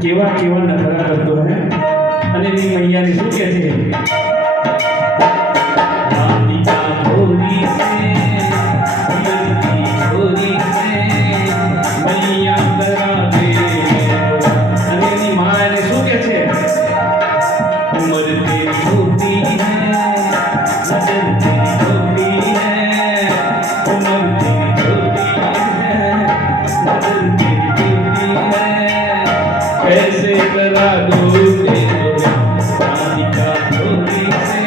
કેવા કેવા નખરા કરતો હે અને એની મૈયાને શું કહે છે રાધિકા ભોરી સે ભોરી સે મૈયા કરા દે અને એની માને શું કહે છે ઉમર તેરી છોટી હે નજર તેરી છોટી હે ઉમર તેરી છોટી હે નજર तेरी छोटी है कैसे करा दो तेरे राधिका छोरी से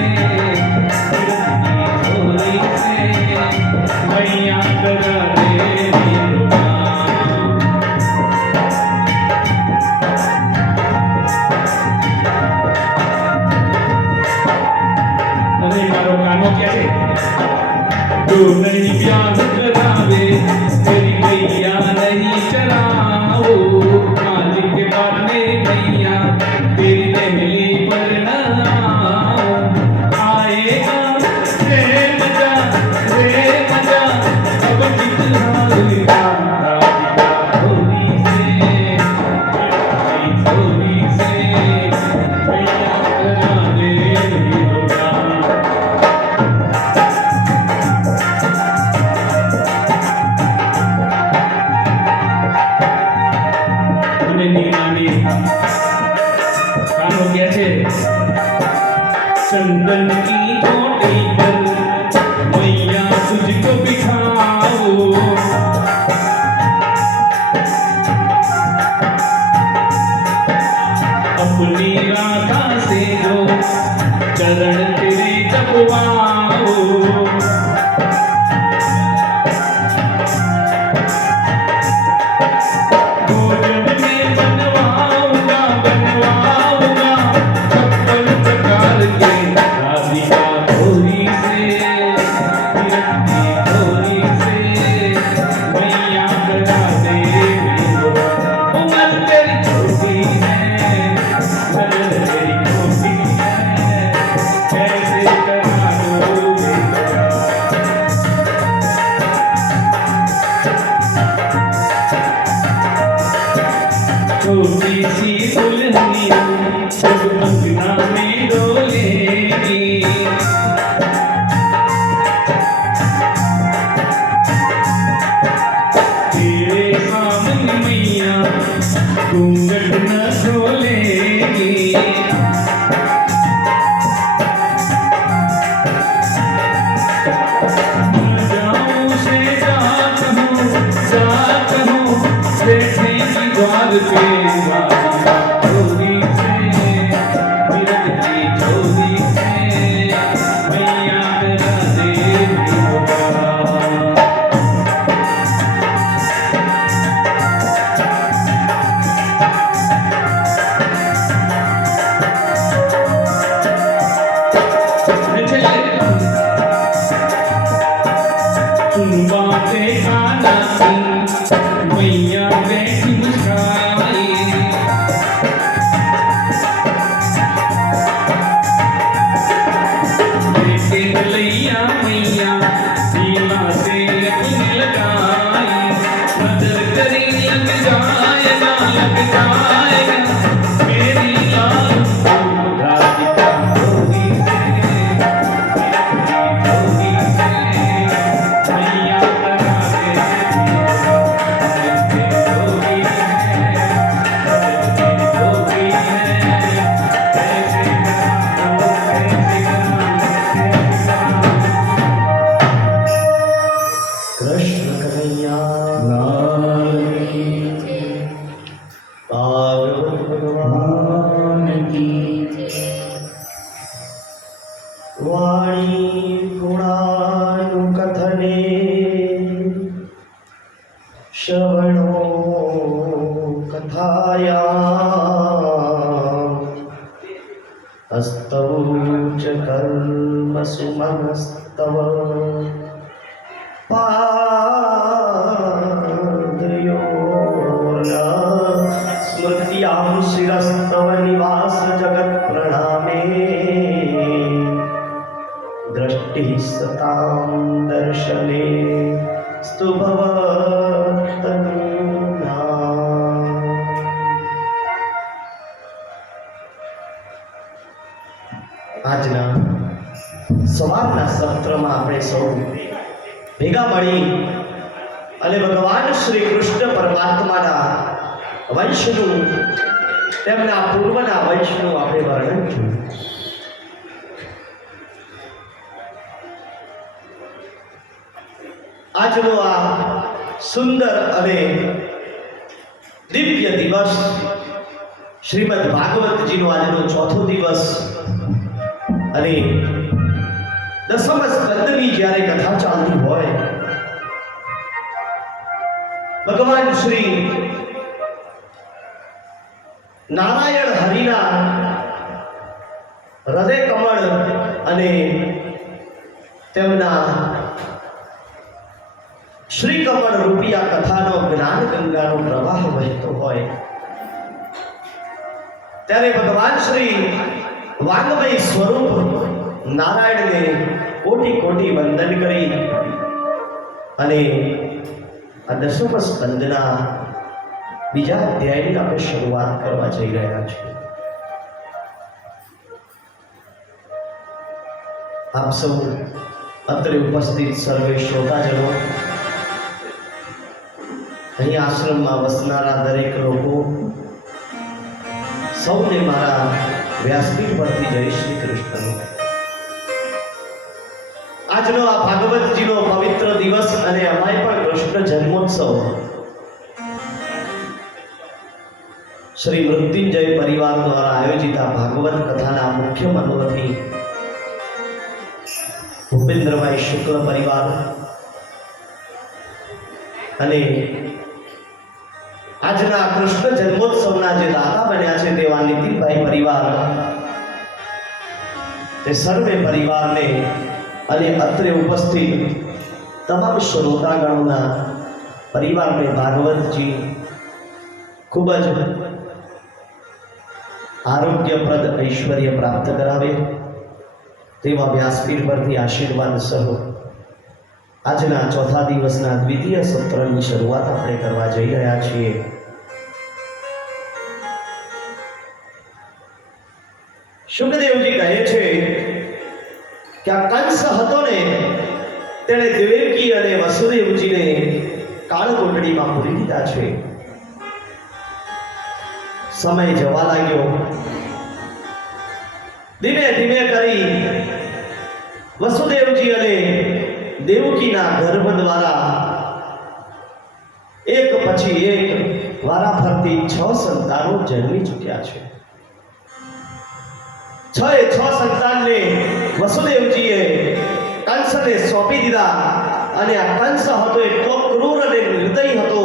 छोरी से मैया करा दे अरे मारो कानो क्या है जो नहीं प्यार करावे तेरी मैया नहीं चराओ मालिक के पार मेरी मैया तेरी दहली पर न आएगा रे मजा अब कितना राधिका छोरी से मैया करा दे चंदन की चोटी पर मैया तुझको बिठाओ अपनी राधा से जो चरण तेरे जपवाओ भोजन में बनवाऊंगा छप्पन प्रकार के राधिका छोरी से मैया करा दे उमर तेरी छोटी है नजर तेरी छोटी है कैसे करा दो વાણી ગુણાનુકથને શ્રવણો કથાયા હસ્તૌ ચ કર્મસુ મનસ્તવ પાદયોર્ન સ્મૃત્યાં શિરસ્તવ નિવાસ જગત પ્રણામે दृष्टि सतां दर्शने स्तुभवतनुना। આજના સવારના સત્રમાં આપણે સૌ ભેગા મળી અને ભગવાન શ્રી કૃષ્ણ પરમાત્માના વંશનું તેમના પૂર્વના વંશનું આપણે વર્ણન કર્યું. આજનો આ સુંદર અને દિવ્ય દિવસ શ્રીમદ ભાગવતજીનો આજનો ચોથો દિવસ અને દસમ સ્કંદની જ્યારે કથા ચાલતી હોય ભગવાન શ્રી નારાયણ હરિના હૃદય કમળ અને તેમના શ્રી કમળ રૂપી આ કથાનો જ્ઞાન ગંગાનો પ્રવાહ વહેતો હોય ત્યારે ભગવાન શ્રી વાંગમય સ્વરૂપ નારાયણને કોટી કોટી વંદન કરી અને આ દસમ સ્કંદના બીજા અધ્યાયની આપણે શરૂઆત કરવા જઈ રહ્યા છીએ. આપ સૌ અત્રે ઉપસ્થિત સર્વે શ્રોતાજનો, અહીં આશ્રમમાં વસનારા દરેક લોકો સૌને મારા વ્યાસપીઠ પરથી જય શ્રી કૃષ્ણ. આજનો આ ભાગવતજીનો પવિત્ર દિવસ અને અમાય પણ કૃષ્ણ જન્મોત્સવ શ્રી મૃત્યુંજય પરિવાર દ્વારા આયોજિત આ ભાગવત કથાના મુખ્ય મનોરથી ભૂપેન્દ્રભાઈ શુક્લ પરિવાર અને આજના કૃષ્ણ જન્મોત્સવના જે દાતા બન્યા છે તેવા નીતિનભાઈ પરિવાર, તે સર્વે પરિવારને અને અત્રે ઉપસ્થિત તમામ શ્રોતાગણોના પરિવારને ભાગવતજી ખૂબ જ આરોગ્યપ્રદ ઐશ્વર્ય પ્રાપ્ત કરાવે તેવા વ્યાસપીઠ પરથી આશીર્વાદ સહ આજના ચોથા દિવસના દ્વિતીય સત્રની શરૂઆત આપણે કરવા જઈ રહ્યા છીએ. શુકદેવજી કહે છે કે આ કંસ હતો ને તેણે દેવકી અને વસુદેવજીને કાળકોટડીમાં પૂરી દીધા છે. સમય જવા લાગ્યો. ધીમે ધીમે કરી વસુદેવજી અને દેવકીના ગર્ભ દ્વારા એક પછી એક વારાફરતી 6 સંતાનો જન્મી ચૂક્યા છે. 6 સંતાનને વસુદેવજીએ કંસને સોંપી દીધા અને આ કંસ હતો એટલો ક્રૂર અને નિર્દયી હતો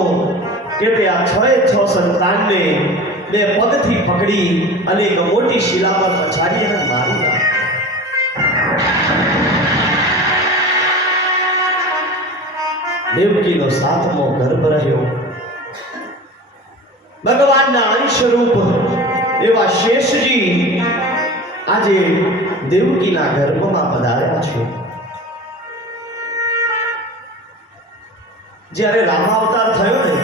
કે તે આ 6 સંતાનને બે પગથી પકડી અને એક મોટી શિલા પર પછાડી અને મારી નાખ્યા. દેવકીનો 7મો ગર્ભ રહ્યો. ભગવાનના અંશરૂપ એવા શેષજી આજે દેવકીના ગર્ભમાં પધાર્યા છે. જ્યારે રામાવતાર થયો ને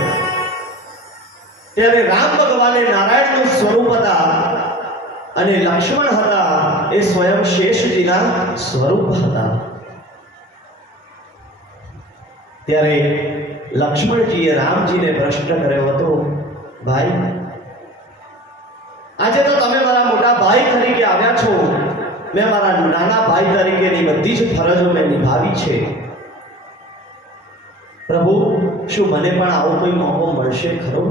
ત્યારે રામ ભગવાને નારાયણનું સ્વરૂપ હતા અને લક્ષ્મણ હતા એ સ્વયં શેષજીના સ્વરૂપ હતા. ત્યારે લક્ષ્મણજીએ રામજીને પ્રશ્ન કર્યો હતો, ભાઈ, આજે તો તમે મારા મોટા ભાઈ તરીકે આવ્યા છો, મેં મારા નાના ભાઈ તરીકેની બધી જ ફરજો મેં નિભાવી છે. પ્રભુ, શું મને પણ આવો કોઈ મોકો મળશે ખરો?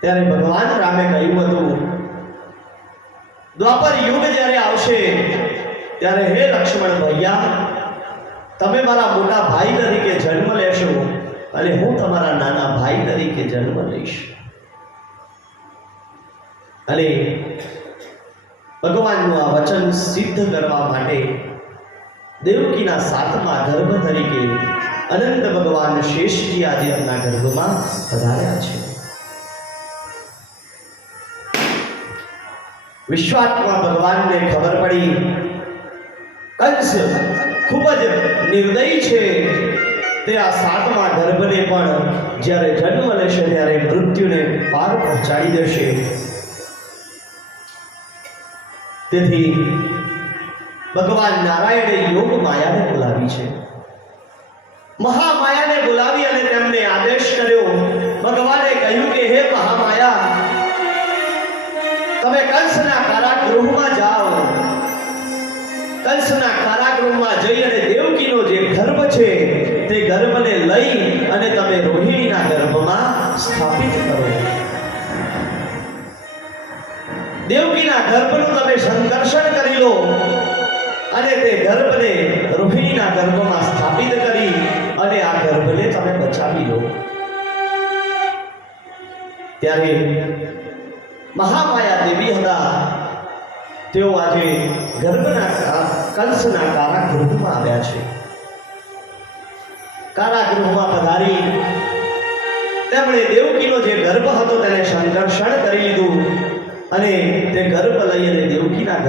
ત્યારે ભગવાન રામે કહ્યું હતું દ્વાપર યુગ જ્યારે આવશે ત્યારે હે લક્ષ્મણ ભૈયા, તમે મારા મોટા ભાઈ તરીકે જન્મ લેશો અને હું તમારા નાના ભાઈ તરીકે જન્મ લઈશ. અને ભગવાનનું આ વચન સિદ્ધ કરવા માટે દેવકીના 7મા ગર્ભ તરીકે અનંત ભગવાન શેષજી આજે એમના ગર્ભમાં પધાર્યા છે. વિશ્વાત્મા ભગવાનને ખબર પડી કંસ ખૂબ જ નિર્દયી છે, તે આ 7મા ગર્ભને પણ જ્યારે જન્મ લેશે ત્યારે મૃત્યુને પાર પહોંચાડી દેશે. તેથી ભગવાન નારાયણે યોગ માયાને બોલાવી છે. મહામાયાને બોલાવી અને તેમને આદેશ કર્યો. ભગવાને કહ્યું કે હે મહામાયા, તમે કંસના કારાગૃહમાં જાઓ. કંસના કારાગૃહમાં જઈ અને દેવકીનો જે ગર્ભ છે તે ગર્ભને લઈ અને તમે રોહિણીના ગર્ભમાં સ્થાપિત કરો. દેવકીના ગર્ભનું તમે સંકર્ષણ કરી લો અને તે ગર્ભને રોહિણીના ગર્ભમાં સ્થાપિત કરી અને આ ગર્ભને તમે બચાવી લો. ત્યારે મહામાયા દેવી હતા, તેઓ આજે કંસના કારાગૃહમાં આવ્યા છે. કારાગૃહમાં પધારી તેમણે દેવકીનો જે ગર્ભ હતો તેને સંકર્ષણ કરી લીધું અને તે ગર્ભ લઈ અને દેવકીના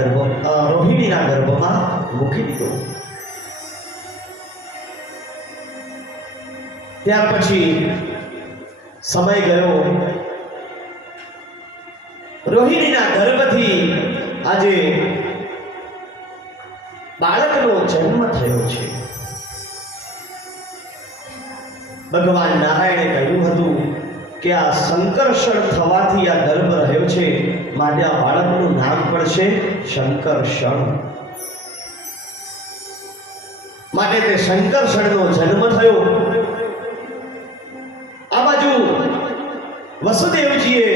રોહિણીના ગર્ભમાં મૂકી દીધો. ત્યાર પછી સમય ગયો. રોહિણીના ગર્ભથી આજે બાળકનો જન્મ થયો છે. ભગવાન નારાયણે કહ્યું હતું કે આ સંકર્ષણ થવાથી આ ગર્ભ રહ્યો છે, માટે આ બાળકનું નામ પડશે શંકર્ષણ. માટે તે શંકર્ષણનો જન્મ થયો. આ બાજુ વસુદેવજીએ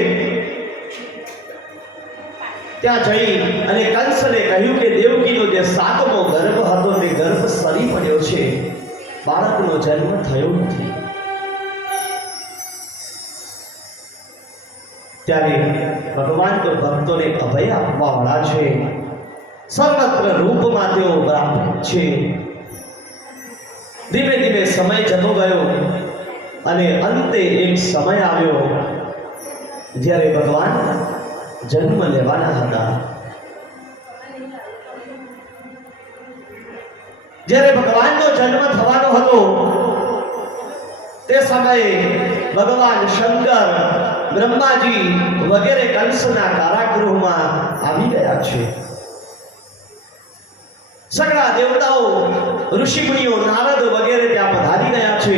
ત્યાં જઈ અને કંસને કહ્યું કે દેવકીનો જે 7મો ગર્ભ હતો તે ગર્ભ સરી પડ્યો છે, બાળકનો જન્મ થયો નથી. ત્યારે ભગવાન તો ભક્તોને અભય આપવા વાળા છે. સર્વત્ર રૂપમાં તેઓ વ્યાપક છે. ધીમે ધીમે સમય જતો ગયો અને અંતે એક સમય આવ્યો જ્યારે ભગવાન જન્મ લેવાના હતા. જ્યારે ભગવાનનો જન્મ થવાનો હતો તે સમયે ભગવાન શંકર, બ્રહ્માજી વગેરે કંસના કારાગૃહમાં આવી ગયા છે. સગળા દેવતાઓ, ઋષિમુનિઓ, નારદ વગેરે ત્યાં પધારી ગયા છે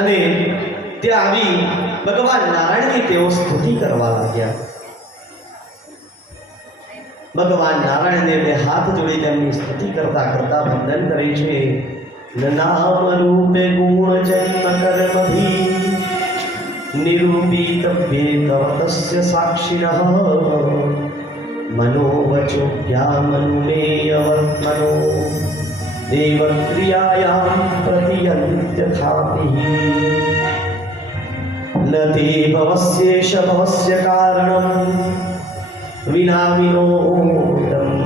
અને ત્યાં આવી ભગવાન નારાયણની તેઓ સ્તુતિ કરવા લાગ્યા. ભગવાન નારાયણને બે હાથ જોડી તેમની સ્તુતિ કરતા કરતા વંદન કરે છે. નામ રૂપે ગુણ જન્મ કર્મભી નિરૂપિતવ્યે તસ્ય સાક્ષિણઃ મનોવચોભ્યામનુમેયવર્ત્મનો દેવક્રિયાયાં પ્રતિયન્ત્યથાપિ ન તે ભવસ્યેષ ભવસ્ય કારણં વિના વિનોદં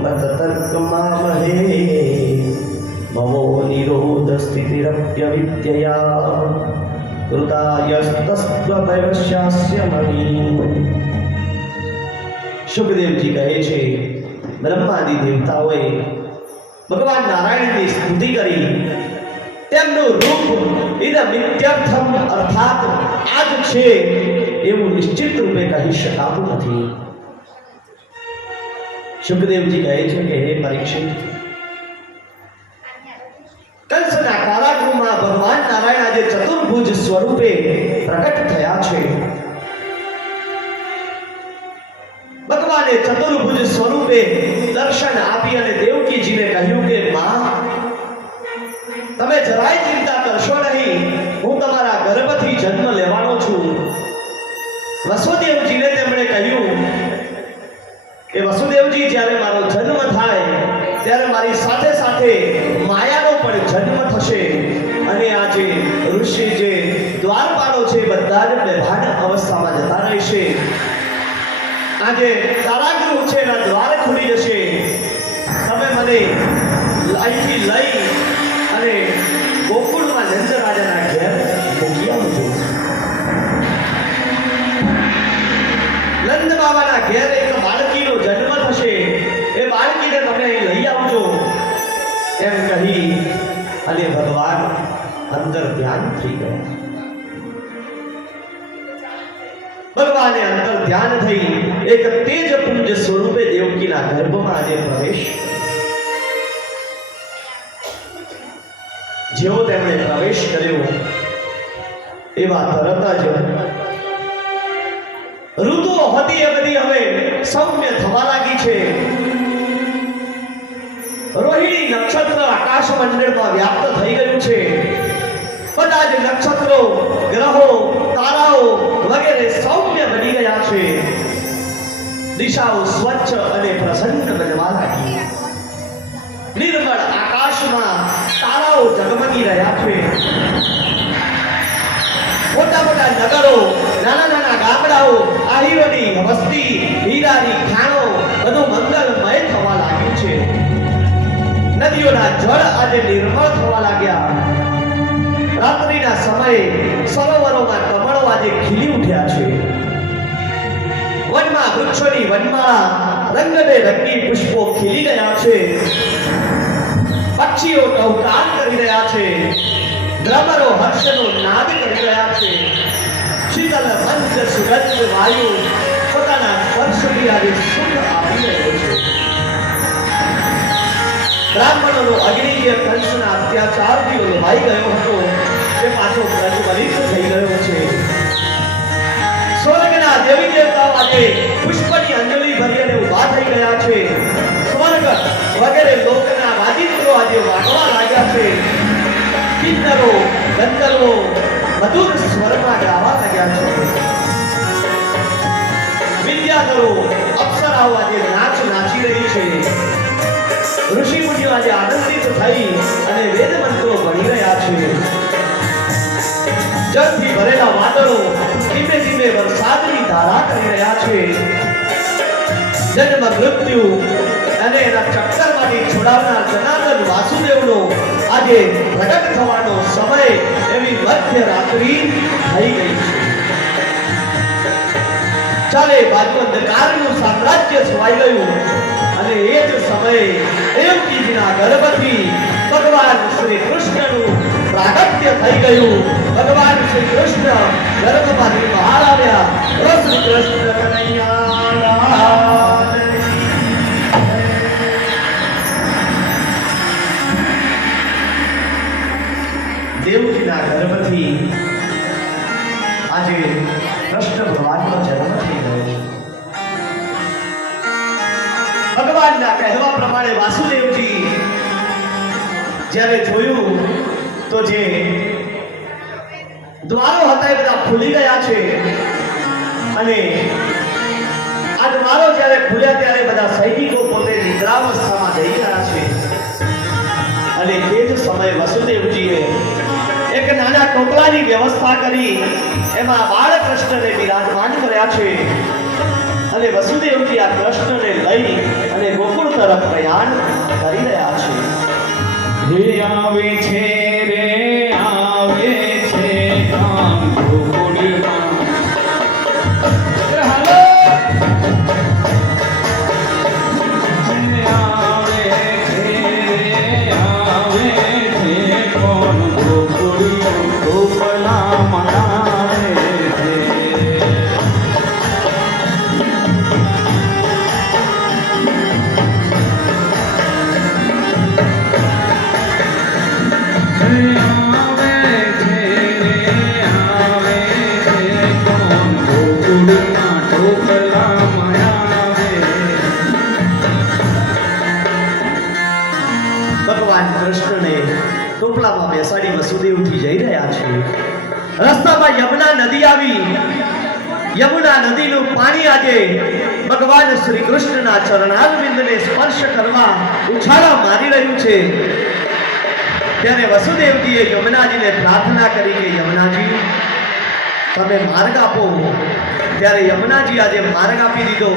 તતર્કમામહે મમો નિરોધ સ્થિતિરપ્યવિદ્યયા કૃતાયસ્તસ્ત્વતયસ્યાસ્ય મની. સુખદેવજી કહે છે, બ્રહ્માદિ દેવતાઓએ ભગવાન નારાયણની સ્તુતિ કરી. તેમનું રૂપ ઇદમિત્યર્થમ અર્થાત આજ છે એવું નિશ્ચિત રૂપે કહી શકાતું નથી. સુખદેવજી કહે છે કે હે પરીક્ષિત, કંસના કારાગૃહમાં ભગવાન નારાયણ આજે ચતુર્ભુજ સ્વરૂપે પ્રકટ થયા છે. ભગવાને ચતુર્ભુજ સ્વરૂપે દર્શન આપી અને દેવકીજીને કહ્યું કે માં, તમે જરાય ચિંતા કરશો નહીં, હું તમારા ગર્ભથી જન્મ લેવાનો છું. વસુદેવજીને તેમણે કહ્યું કે વસુદેવજી જ્યારે મારો જન્મ થાય ત્યારે મારી સાથે સાથે માયાનો પણ જન્મ થશે અને આ જે ઋષિ જે દ્વારપાળો છે બધા જ બેભાન અવસ્થામાં જતા રહેશે. આજે કારાગૃહ છે એના દ્વાર ખુલી જશે. તમે મને અહીંથી લઈ અને ગોકુળમાં નંદ રાજાના ઘેર મૂકી આવજો. નંદ બાબાના ઘેર એક બાળકીનો જન્મ થશે. એ બાળકીને તમે અહીં લઈ આવજો એમ કહી અને ભગવાન અંદર ધ્યાન થઈ ગયા. ભગવાને અંદર ધ્યાન થઈ એક તેજપુંજ સ્વરૂપે દેવકીના ગર્ભમાં આજે પ્રવેશ. જેવો તેમણે પ્રવેશ કર્યો એવા તરત જ ઋતુઓ હતી એ બધી હવે સૌમ્ય થવા લાગી છે. રોહિણી નક્ષત્ર આકાશ મંડળમાં વ્યાપ્ત થઈ ગયું છે. બધા જ નક્ષત્રો ગ્રહો તારાઓ વગેરે સૌમ્ય બની ગયા છે. દિશાઓ સ્વચ્છ અને પ્રસન્ન બનવા લાગી. નિર્મળ આકાશમાં તારાઓ ઝગમગી રહ્યા છે. મોટા મોટા નગરો નાના નાના ગામડાઓ આહીરોની વસ્તી હીરાની ખાણો બધું મંગલમય થવા લાગ્યું છે. નદીઓના જળ આજે નિર્મળ થવા લાગ્યા. રાત્રિના સમયે સરોવરોમાં કમળો આજે ખીલી ઉઠ્યા છે. વનમાં વૃક્ષોની વનમાળા રંગબેરંગી પુષ્પો ખીલી ગયા છે. પક્ષીઓ ટહુકાર કરી રહ્યા છે. ભ્રમરો હર્ષનો નાદ કરી રહ્યા છે. શીતલ મંદ સુગંધ વાયુ પોતાના સ્પર્શથી આજે સુખ આપી રહ્યો છે. બ્રાહ્મણોનો અગ્નિય કંસના અત્યાચારથી ઓલવાઈ ગયો હતો તે પાછો પ્રજ્વલિત થઈ ગયો છે. સ્વર્ગના દેવી દેવતાઓ આજે પુષ્પની અંજલિ ભરી અને ઊભા થઈ ગયા છે. સ્વર્ગ વગેરે લોકના વાજિત્રો આજે વાગવા લાગ્યા છે. કિન્નરો ગંધર્વો મધુર સ્વરમાં ગાવા લાગ્યા છે. વિદ્યાધરો અપ્સરાઓ આજે નાચ નાચી રહી છે. ઋષિ મુનિઓ આજે આનંદિત થઈ અને વેદ મંત્રો ભણી રહ્યા છે. જળથી ભરેલા વાદળો ધીમે ધીમે વરસાદની ધારા કરી રહ્યા છે. જન્મ મૃત્યુ અને એના ચક્કરમાંથી છોડાવનાર જનાર્દન વાસુદેવનો આજે પ્રગટ થવાનો સમય એવી મધ્ય રાત્રિ થઈ ગઈ છે. ચાલે બાજુ અંધકારનું સામ્રાજ્ય છવાઈ ગયું અને એ જ સમયે દેવકીજીના ગર્ભથી ભગવાન શ્રી કૃષ્ણનું પ્રાગટ્ય થઈ ગયું. ભગવાન શ્રી કૃષ્ણ ગર્ભમાંથી બહાર આવ્યા. શ્રી કૃષ્ણ કનૈયા લાલ કી. દેવકીના ગર્ભથી આજે કૃષ્ણ ભગવાનનો જન્મ થઈ ગયો છે. ભગવાનના કહેવા પ્રમાણે વાસુદેવજી જ્યારે જોયું તો જે દ્વારો હતા એ બધા ખુલી ગયા છે અને આ દ્વારો જ્યારે ખુલ્યા ત્યારે બધા સૈનિકો પોતે નિદ્રાવસ્થામાં જઈ ગયા છે અને તે જ સમયે વસુદેવજીએ એક નાના ટોપલાની વ્યવસ્થા કરી એમાં બાળકૃષ્ણને બિરાજમાન કર્યા છે અને વસુદેવજી આ કૃષ્ણને લઈ અને ગોકુળ તરફ પ્રયાણ કરી રહ્યા છે. હે આવે છે રે આવે છે કામ ગોકુળમાં. હાલો આવે છે કોણ ગોકુળીઓ ગોપલા મનાવે છે. ભગવાન કૃષ્ણને ટોપલામાં બેસાડી વસુદેવજી જઈ રહ્યા છે. રસ્તામાં યમુના નદી આવી. યમુના નદીનું પાણી આજે ભગવાન શ્રી કૃષ્ણના ચરણારવિંદને સ્પર્શ કરવા ઉછાળા મારી રહ્યું છે ત્યારે વસુદેવજીએ યમુનાજીને પ્રાર્થના કરી કે યમુનાજી તમે માર્ગ આપો. ત્યારે યમુનાજી આજે માર્ગ આપી દીધો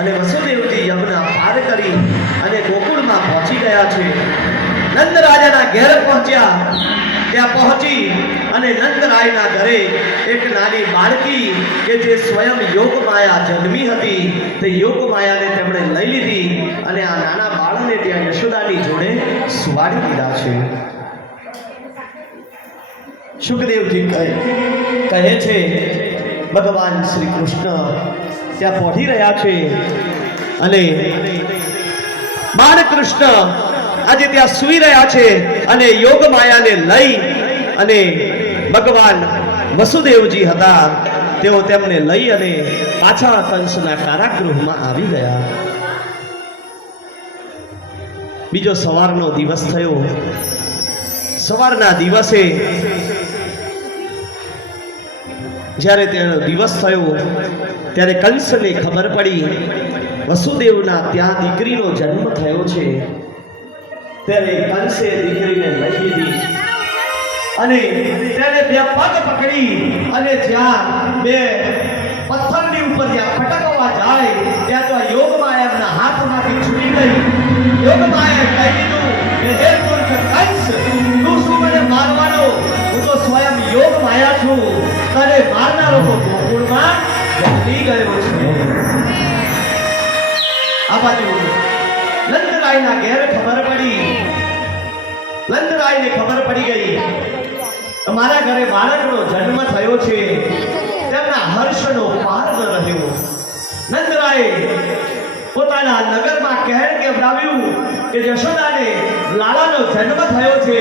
અને વસુદેવજી યમુના પાર કરી અને ગોકુળમાં પહોંચી ગયા છે. નંદ રાજાના ઘેર પહોંચ્યા. ત્યાં પહોંચી અને નંદરાયના ઘરે એક નાની બાળકી કે જે સ્વયં યોગમાયા જન્મી હતી તે યોગમાયાને તેમણે લઈ લીધી અને આ નાના બાળકને ત્યાં યશોદાની જોડે સુવાડી દીધા છે. સુખદેવજી કહે છે ભગવાન શ્રી કૃષ્ણ ત્યાં પહોંચી રહ્યા છે અને બાળકૃષ્ણ આજે ત્યાં સૂઈ રહ્યા છે અને યોગ માયાને લઈ અને ભગવાન વસુદેવજી હતા તેઓ તેમને લઈ અને પાછા કંસના કારાગૃહમાં આવી ગયા. બીજો સવારનો દિવસ થયો. સવારના દિવસે જ્યારે તેનો દિવસ થયો ત્યારે કંસને ખબર પડી વસુદેવના ત્યાં દીકરીનો જન્મ થયો છે. ત્યારે કંસે દીકરીને લઈ લીધી અને તેને બે પગ પકડી અને જ્યાં બે પથ્થરની ઉપર જ્યાં ફટકવા જાય ત્યાં તો યોગમાયાના હાથમાંથી છૂટી ગઈ. યોગમાયાએ કહી દીધું કે હે મૂર્ખ કંસ, તું શું મને મારવાનો? હું તો સ્વયં યોગમાયા છું. તને મારનારો તો ગોકુળમાં જન્મી ગયો છે. આ બાજુ નંદરાયના ઘેર ખબર પડી. નંદરાયને ખબર પડી ગઈ મારા ઘરે બાળકનો જન્મ થયો છે. તેમના હર્ષનો પાર ન રહ્યો. નંદરાય પોતાના નગરમાં કહેર કેવડાવ્યું કે જશોદાને લાલાનો જન્મ થયો છે.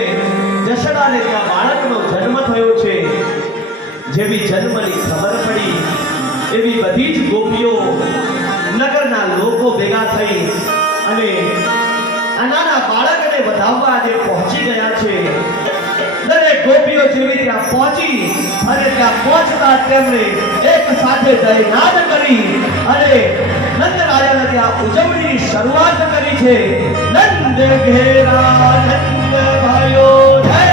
જશોદાને ત્યાં બાળકનો જન્મ થયો છે. જેવી જન્મની ખબર પડી એવી બધી જ ગોપીઓ નગરના લોકો ભેગા થઈ અને આ નાના બાળકને વધાવવા આજે પહોંચી ગયા છે. દરેક ગોપીઓ જેવી ત્યાં પહોંચી અને ત્યાં પહોંચતા તેમણે એક સાથે જયનાદ કરી અને નંદ રાજાને ત્યાં ઉજવણીની શરૂઆત કરી છે. નંદ ઘેરા નંદ ભાઈઓ જય.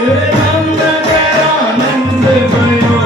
નંદ ઘેરા નંદ ભાઈઓ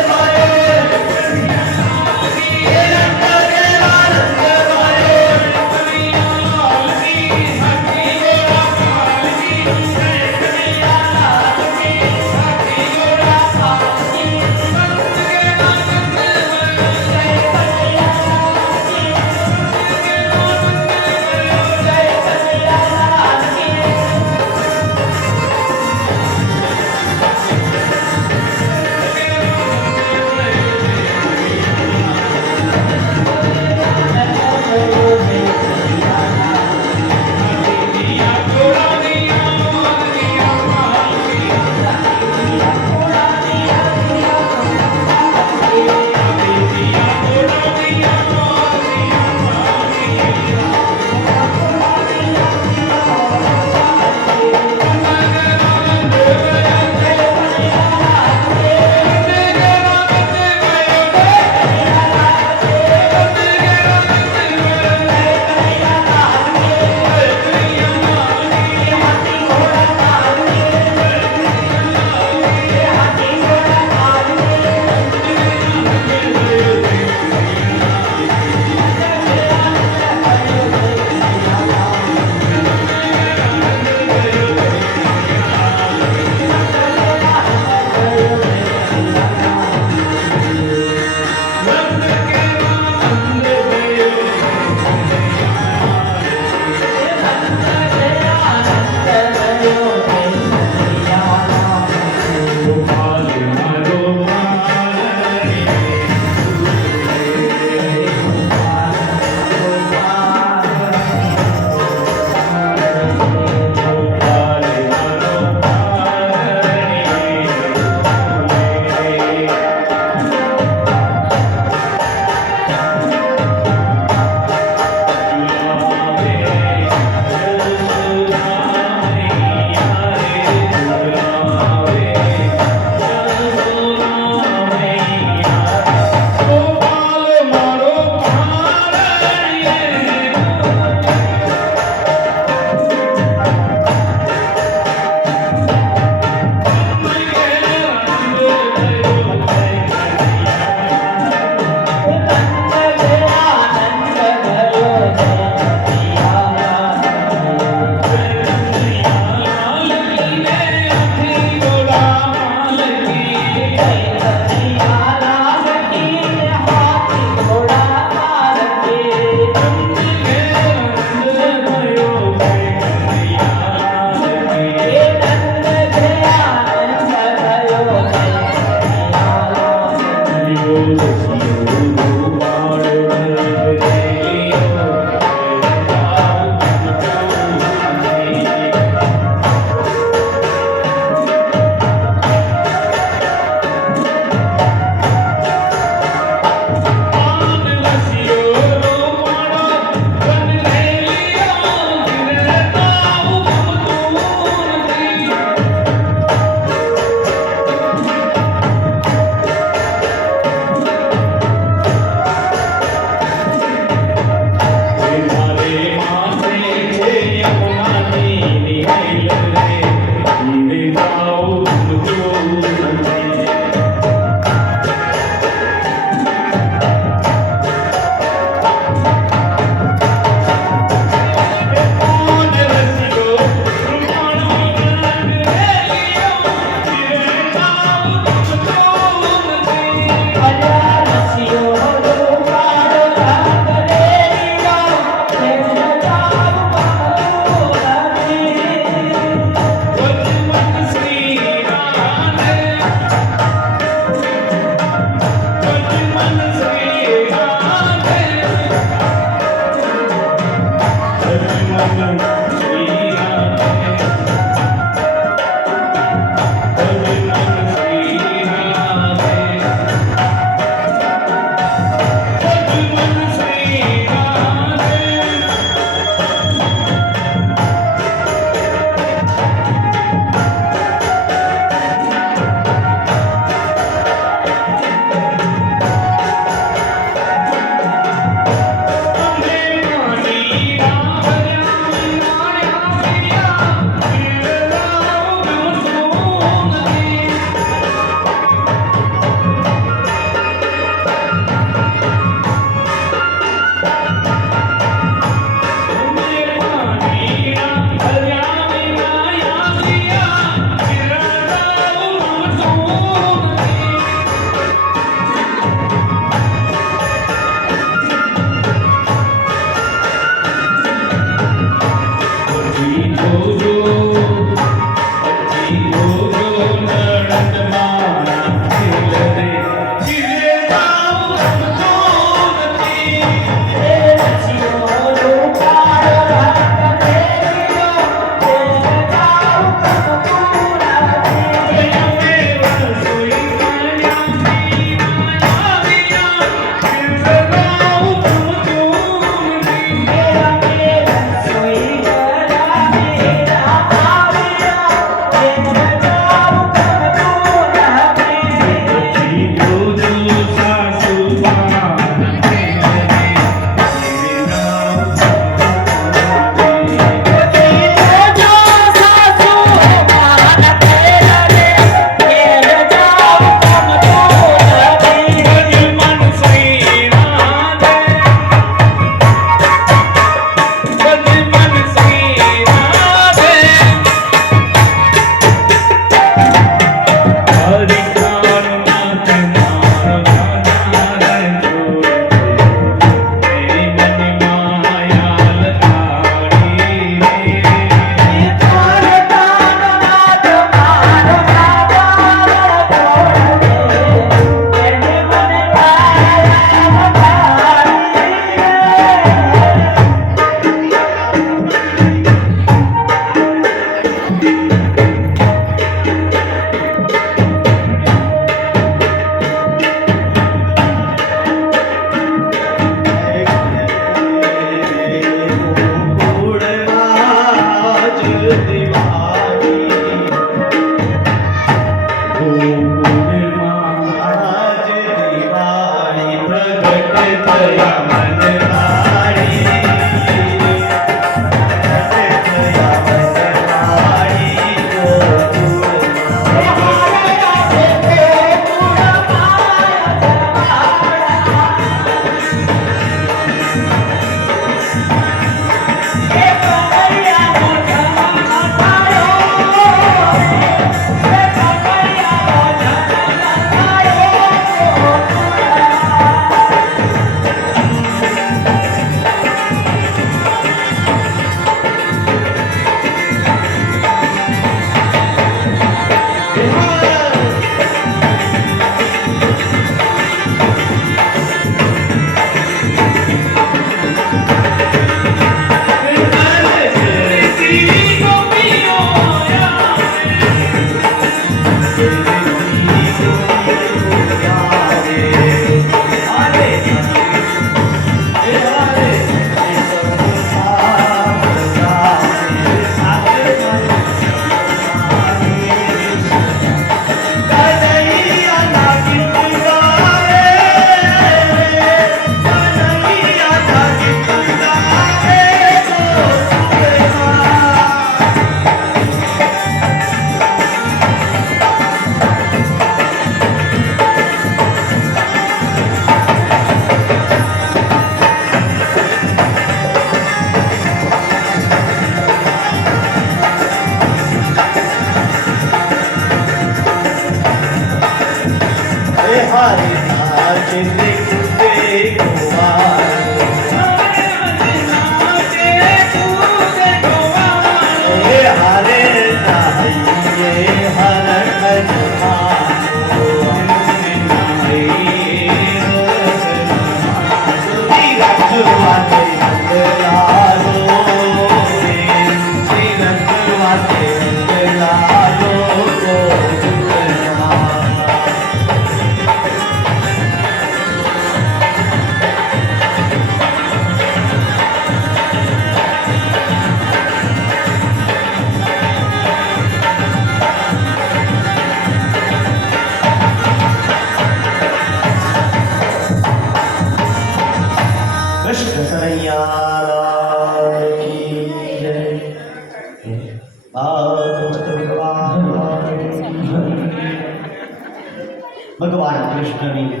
ભગવાન કૃષ્ણની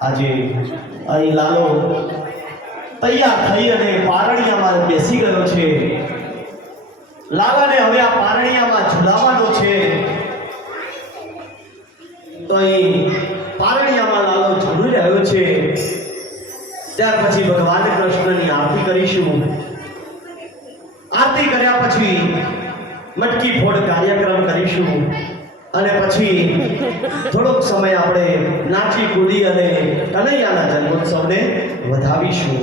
આજે અહીં લાલો તૈયાર થઈ અને પારણિયામાં બેસી ગયો છે. લાલાને હવે આ પારણિયામાં ઝુલાવવાનો છે. તો અહીં પારણિયામાં લાલો ઝૂલી રહ્યો છે. ત્યાર પછી ભગવાન કૃષ્ણની આરતી કરીશું. આરતી કર્યા પછી મટકી ફોડ કાર્યક્રમ કરીશું અને પછી થોડોક સમય આપણે નાચી કૂદી અને કનૈયાના જન્મોત્સવને વધાવીશું.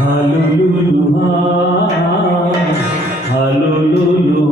હાલો લુલુ હા, હાલો લુલુ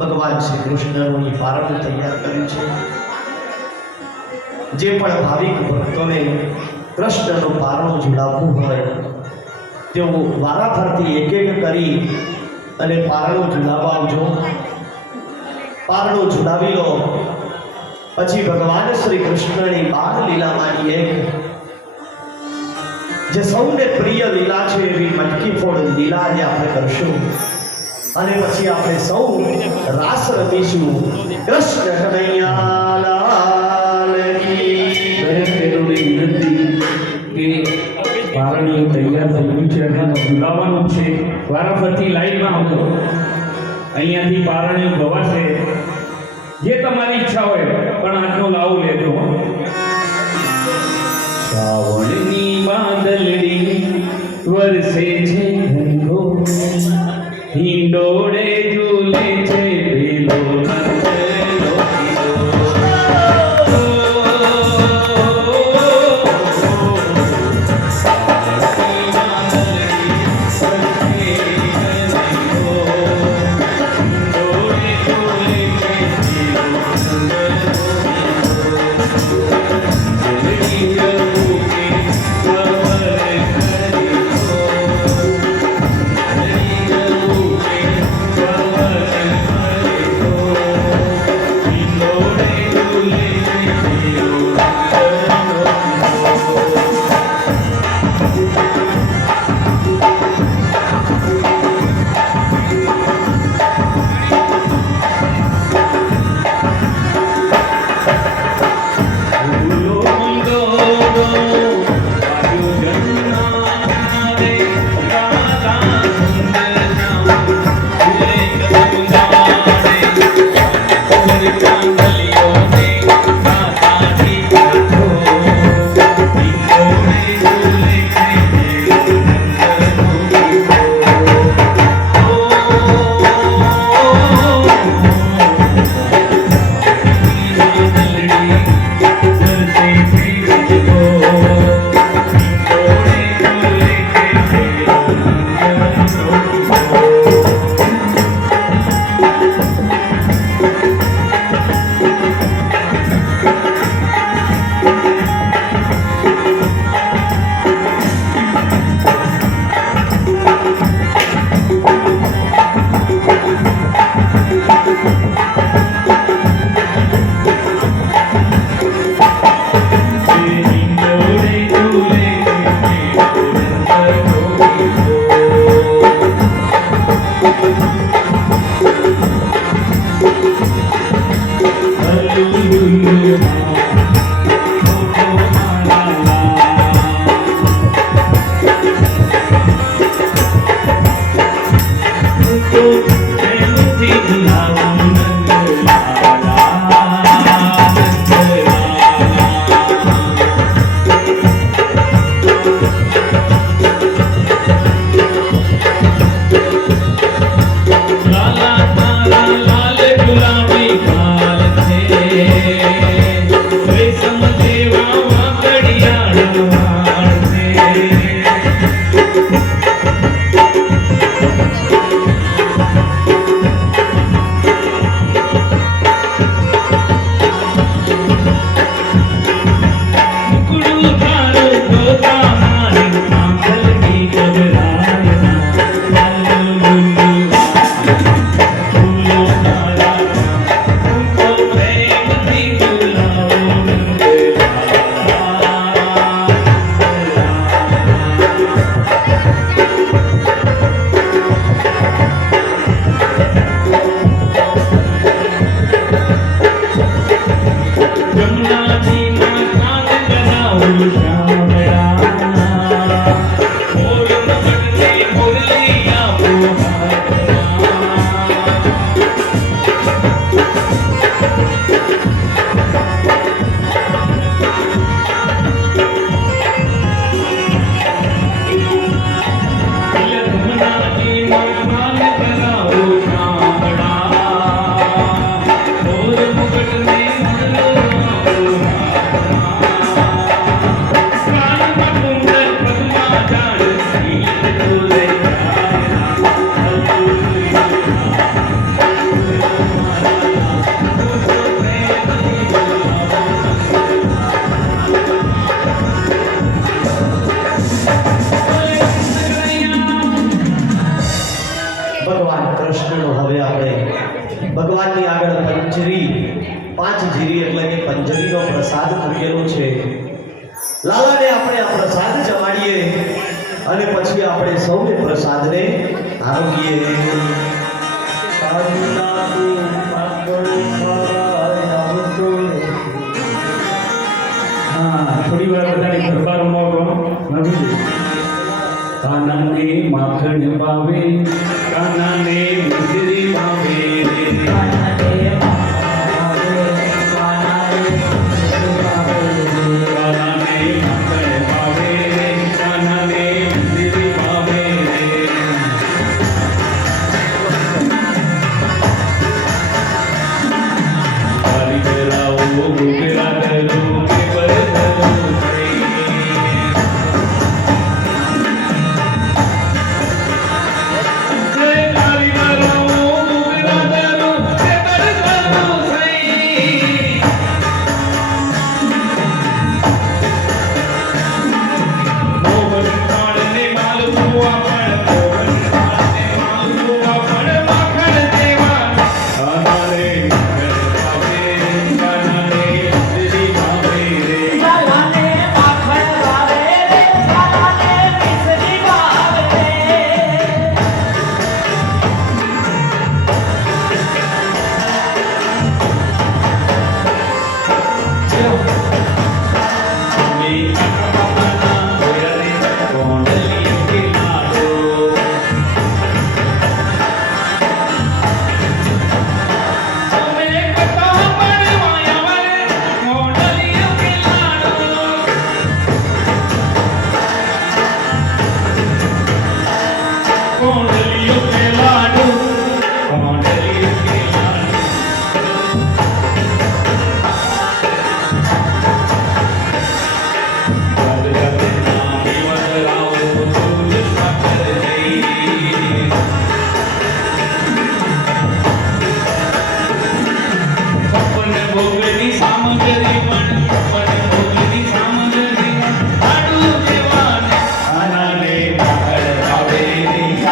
ભગવાન શ્રી કૃષ્ણનું પારણ તૈયાર કર્યું છે. જે પણ ભાવિક ભક્તોને કૃષ્ણનું પારણું ઝુલાવવું હોય તેઓ વારાફરતી એક એક કરી અને પારણું ઝુલાવવા આવજો. પારણું ઝુલાવી લો પછી ભગવાન શ્રી કૃષ્ણની બાળ લીલામાંની એક જે સૌને પ્રિય લીલા છે એવી મટકી ફોડ લીલા આજે આપણે કરશું અને પછી આપણે સૌ રાસ રમીશું. કૃષ્ણ કનૈયા લાલ કી દરેક તેલોની વિનંતી કે પારણીઓ તૈયાર થયું છે અને બોલાવવાનું છે. વારાફરતી લાઈનમાં આવજો. અહીંયાથી પારણીઓ ગવાશે. જે તમારી ઈચ્છા હોય પણ આજનો લાવો લેજો. શ્રાવણની વાદળડી વરસે છે રંગો, હિંડોળે ઝૂલે છે પેલો નંદનો ભગવાન કૃષ્ણનો હવે આપણે ભગવાનની આગળ પંજરી 5 જીરી એટલે કે પંજરીનો પ્રસાદ મૂકેલો છે. લાલાને આપણે આ પ્રસાદ જમાડીએ અને પછી આપણે સૌએ પ્રસાદને આરોગીએ. હા, થોડી વાર બધાની દરબારમાં પણ નથી. કાનાને માખણ ભાવે, કાનાને મિશ્રી ભાવે રે. કાનાને માખણ ભાવે રે, કાનાને મિશ્રી ભાવે રે. કાલી કરાવો ગોગરા કરું કે બરસવું થઈ.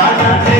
Thank you.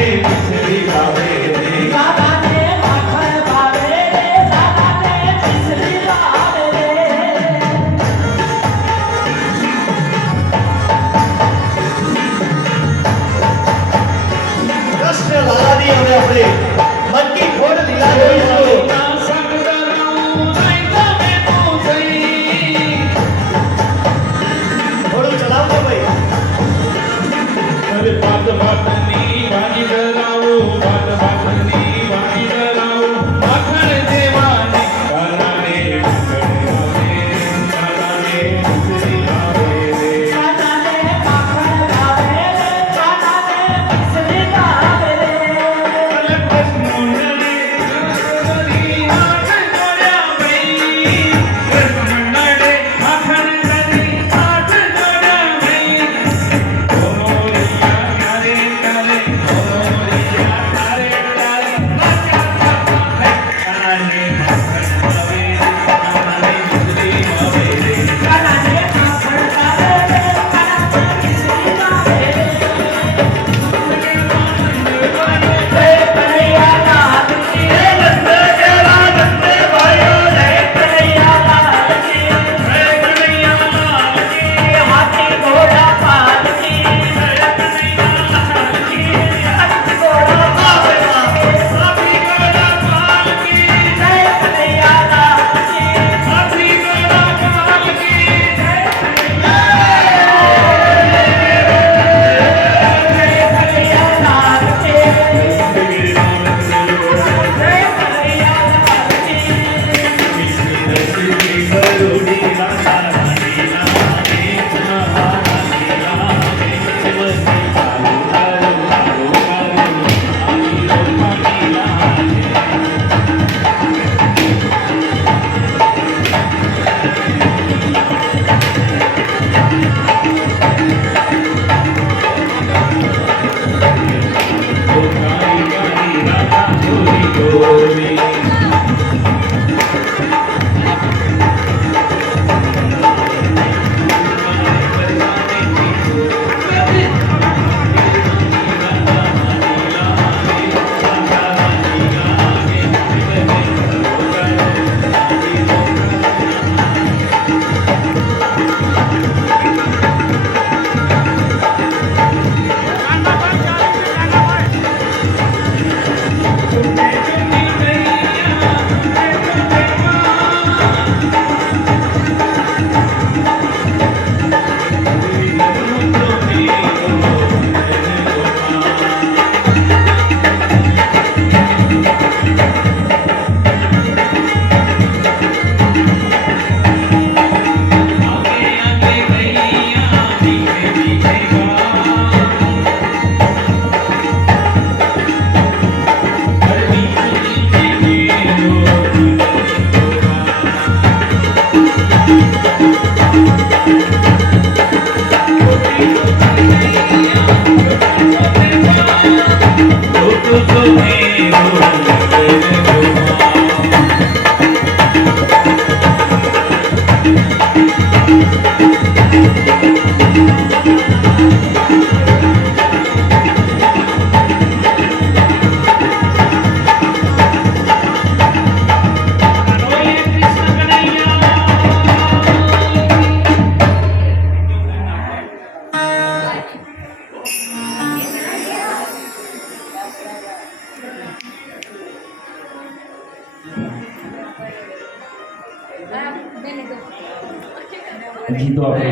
હજી તો આપણે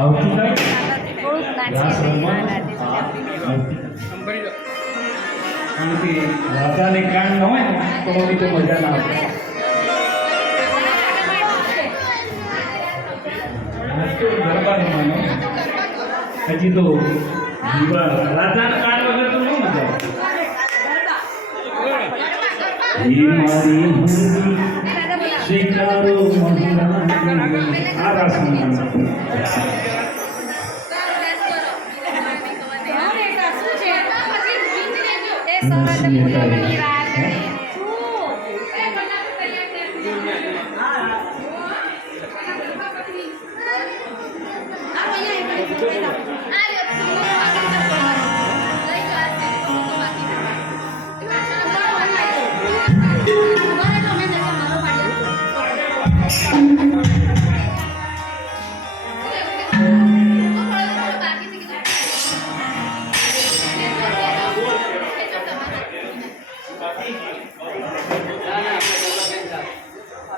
આવતીકાલ રાસ રમવાનું. કારણ કે રાધાને કાન ન હોય ને તો એની તો મજા ના આવે. આજ તો ગરબા રમવાનો. હજી તો રાધાના કાન વગર તો ન મજા આવે. હે મારી મુરલી સ્વીકારો મધુરાની. આ રાસ રમવાનો.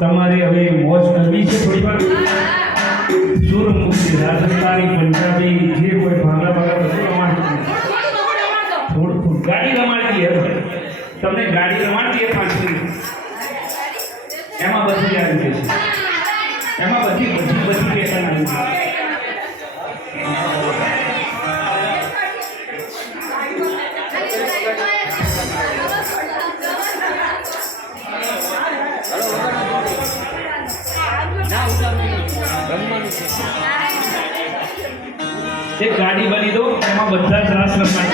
તમારે હવે મોજ કરવી છે થોડી વાર. સુર મુક્તિ રાજસ્થાની પંજાબી જે કોઈ ભાંગા બધું રમાડતું. થોડું ગાડી રમાડતી હે તમને ગાડી રમાડતી હે 5 મિનિટ. એમાં બધી આવી જશે. એમાં બધી પેટર્ન આવી જશે. એક ગાડી બની દો એમાં બધા જ રાસ રમાય.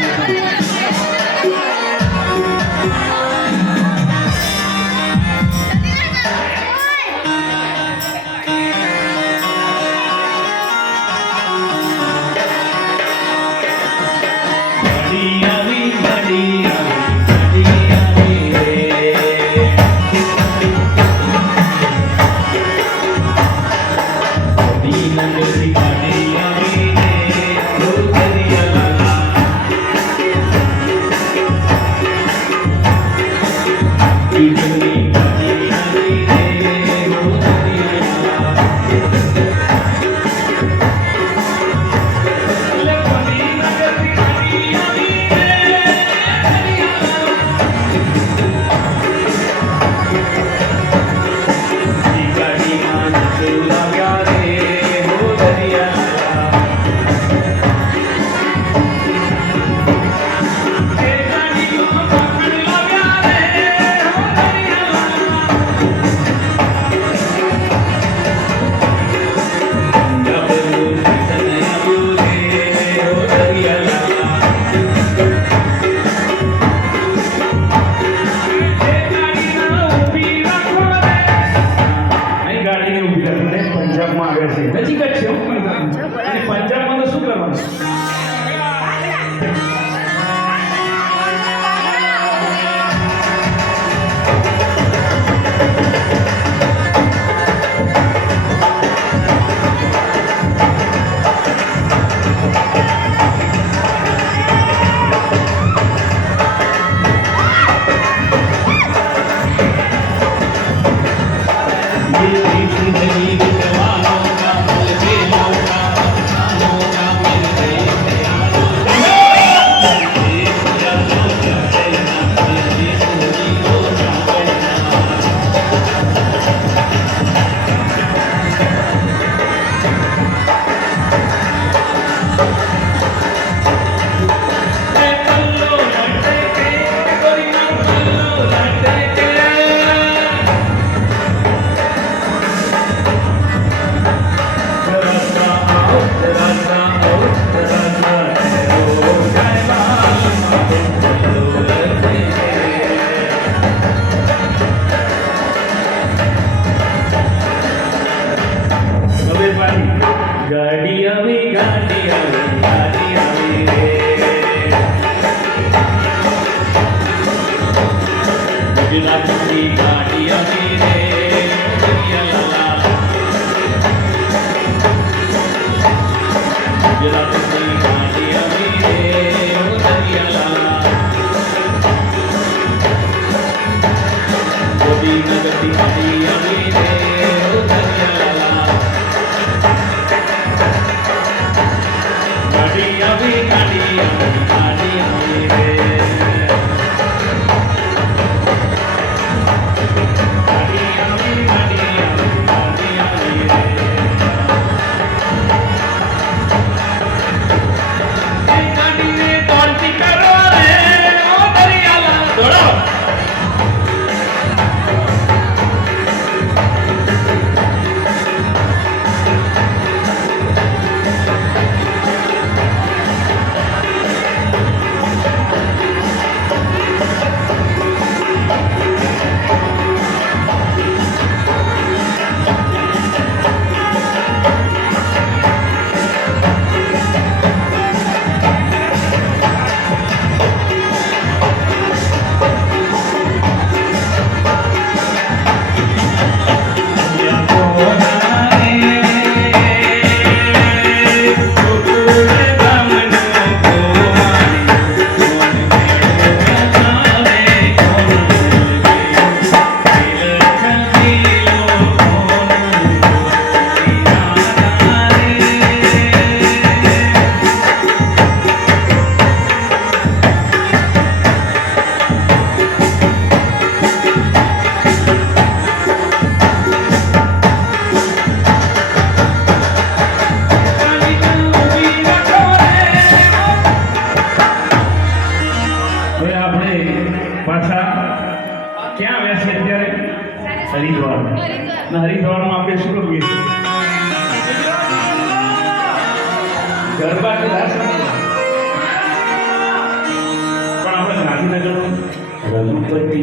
ગુજરાતની ગાડી આવી રે દરિયા ગુજરાતની ગાડી આવી રે દરિયા ગોપીનગરથી ગાડી આવી રે દરિયા ગાડી આવી ગાડી આવી રે હરિદ્વારમાં આપણે શું કરીએ ગરબા કે રાસ પણ આપણે ગાંધીનગર રઘુપતિ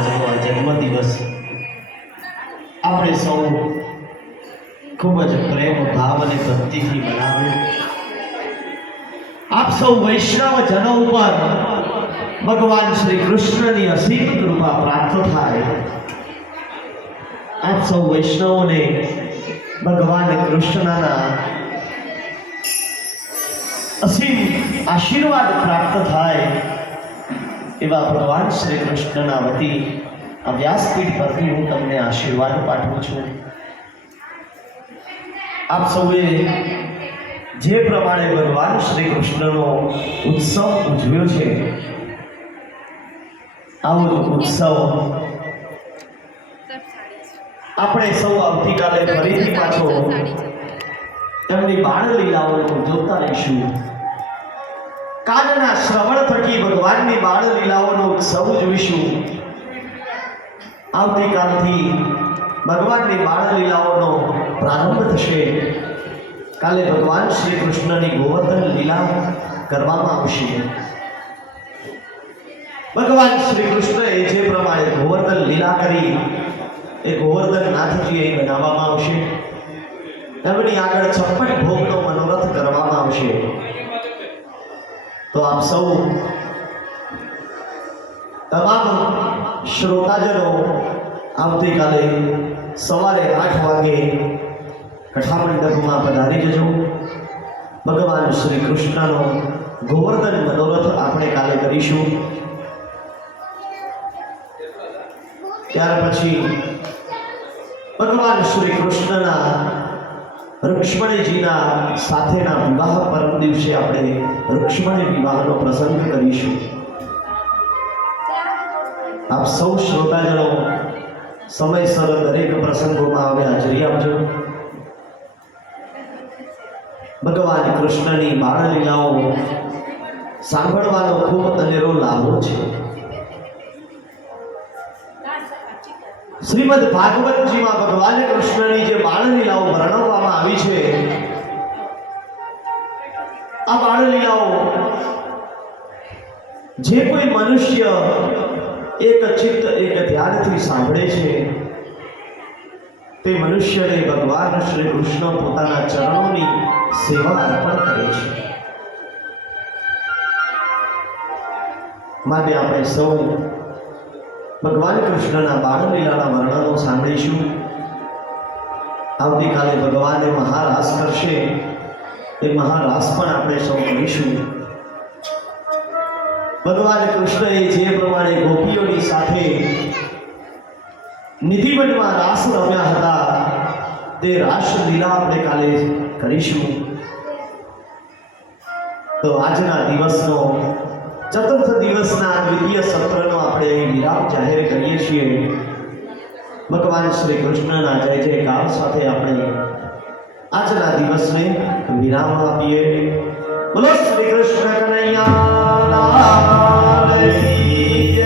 આજનો આ જન્મદિવસ આપણે સૌ ખૂબ જ પ્રેમ ભાવ અને ભક્તિથી મનાવ્યો. આપ સૌ વૈષ્ણવ જનો ઉપર ભગવાન શ્રી કૃષ્ણની અસીમ કૃપા પ્રાપ્ત થાય. આપ સૌ વૈષ્ણવોને ભગવાન કૃષ્ણના અસીમ આશીર્વાદ પ્રાપ્ત થાય એવા ભગવાન શ્રી કૃષ્ણના વતી આ વ્યાસપીઠ પરથી હું તમને આશીર્વાદ પાઠવું છું. આપ સૌએ જે પ્રમાણે ભગવાન શ્રી કૃષ્ણનો ઉત્સવ ઉજવ્યો છે, આવો જ ઉત્સવ આપણે સૌ આવતીકાલે ફરીથી પાછો એમની બાળ લીલાઓને જોતા રહીશું. કાનના શ્રવણ થકી ભગવાનની બાળ લીલાઓનો ઉત્સવ જોઈશું. આવતીકાલથી ભગવાનની બાળ લીલાઓનો પ્રારંભ થશે. કાલે ભગવાન શ્રી કૃષ્ણની ગોવર્ધન લીલા કરવામાં આવશે. ભગવાન શ્રી કૃષ્ણએ જે પ્રમાણે ગોવર્ધન લીલા કરી એ ગોવર્ધન નાથજી અહીં બનાવવામાં આવશે. એમની આગળ 56 ભોગનો મનોરથ કરવામાં આવશે. તો આપ સૌ તમામ શ્રોતાજનો આવતીકાલે સવારે 8 વાગે કથામંડપમાં પધારી જજો. ભગવાન શ્રી કૃષ્ણનો ગોવર્ધન મનોરથ આપણે કાલે કરીશું. ત્યાર પછી ભગવાન શ્રી કૃષ્ણના રુક્ષ્મણીજીના સાથેના વિવાહ પરમ દિવસે આપણે રુક્ષ્મણી વિવાહનો પ્રસંગ કરીશું. આપ સૌ શ્રોતાજનો સમયસર દરેક પ્રસંગોમાં હવે હાજરી આપજો. ભગવાન કૃષ્ણની બાળ લીલાઓ સાંભળવાનો ખૂબ અનેરો લાભો છે. શ્રીમદ ભાગવતજીમાં ભગવાન કૃષ્ણની જે બાળ લીલાઓ વર્ણવવામાં આવી છે, આ બાળ લીલાઓ જે કોઈ મનુષ્ય એક ચિત્ત એક ધ્યાનથી સાંભળે છે, તે મનુષ્યને ભગવાન શ્રી કૃષ્ણ પોતાના ચરણોની સેવા અર્પણ કરે છે. માટે આપણે સૌ ભગવાન કૃષ્ણના બાળ લીલાના વર્ણનો સાંભળીશું. આવતીકાલે ભગવાને મહારાસ કરશે, એ મહારાસ પણ આપણે સૌ કરીશું. ભગવાન કૃષ્ણએ જે પ્રમાણે ગોપીઓની સાથે નિધિવનમાં રાસ રમ્યા હતા, તે રાસ લીલા આપણે કાલે કરીશું. તો આજના દિવસનો ચતુર્થ દિવસના દ્વિતીય સત્રનો આપણે અહીં વિરામ જાહેર કરીએ છીએ. ભગવાન શ્રી કૃષ્ણના જય જયકાર સાથે આપણે આજના દિવસને વિરામ આપીએ. બોલો શ્રી કૃષ્ણ કનૈયા લાલ કી